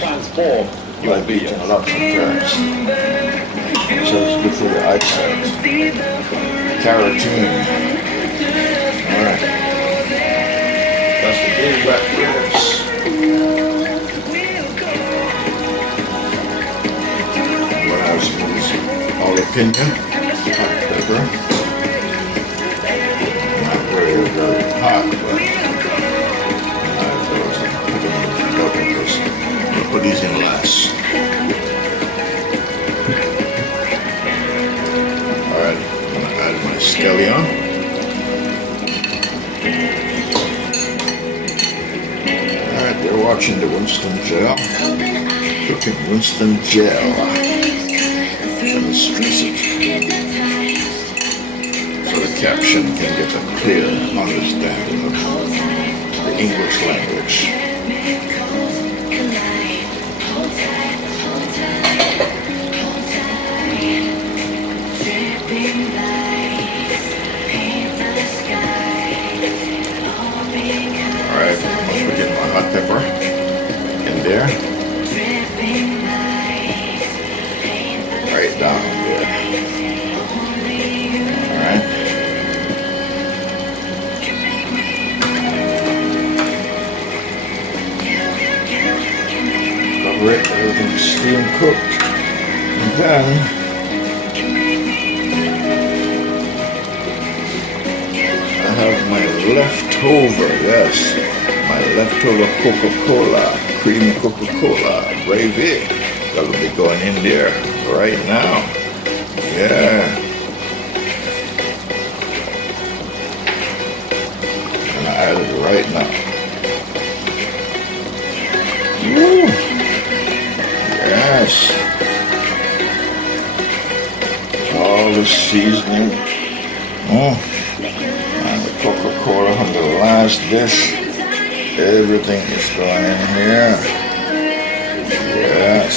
You might be eating a lot sometimes. So it's good for your eyesight. Carotene. Alright. That's the big back ribs. What else is olive opinion? Hot pepper. Not very, very hot, but bell peppers. We'll put these in last. Alright, I'm going to add my scallion. Alright, we're watching the Winston gel. Cooking Winston gel. Let me stress it. So the caption can get a clear understanding of the English language. Alright, I'm going to get my hot pepper in there. Right down there. Alright. Cover it, everything's steam cooked. And then I have my leftover, yes, my leftover Coca-Cola, creamy Coca-Cola gravy. That'll be going in there right now. Yeah. And I add it right now. Woo. Yes. All the seasoning. And the Coca-Cola from the last dish. Everything is going in here. Yes.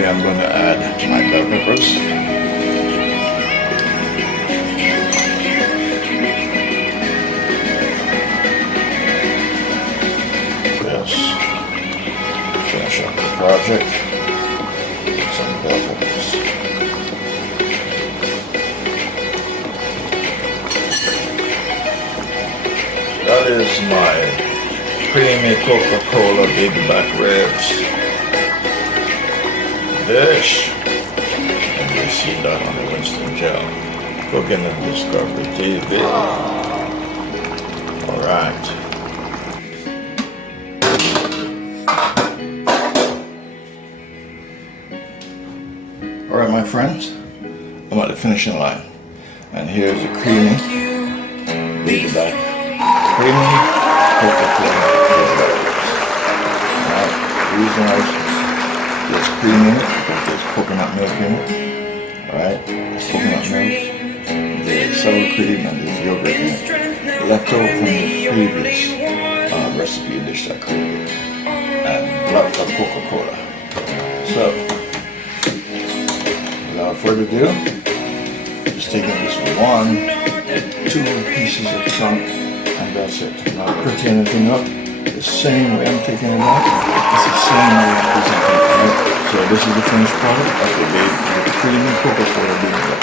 I'm going to add my bell peppers. Yes. Finish up the project with some bell peppers. That is my creamy Coca-Cola big back ribs dish, and you see that on the Winston gel. Cooking at Discovery TV. Alright. Alright, my friends, I'm at the finishing line, and here's the creamy baby back creamy Coca-Cola. Alright, the reason there's cream in it because there's coconut milk in it. Alright, there's coconut milk, there's sour cream, and there's yogurt in it. Left over from the previous recipe dish I created. And lots of Coca-Cola. So, without further ado, just taking this 2 pieces of chunk, and that's it. Not pretty anything up. The same way I'm taking it out, it's the same way I'm presenting it, right? So this is the finished product of the creamy Coca-Cola bean bread.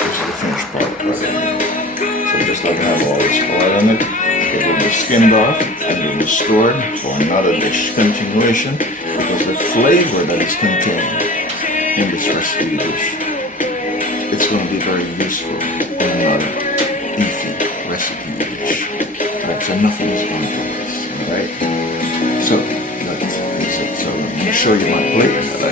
This is the finished product right here. So just like I have all this oil in it, it will be skimmed off and will be stored for another dish continuation because the flavor that is contained in this recipe dish, it's going to be very useful in another beefy recipe dish. Right, so nothing is going to do this. Alright, so that's it. So I'm going to show you my plate that I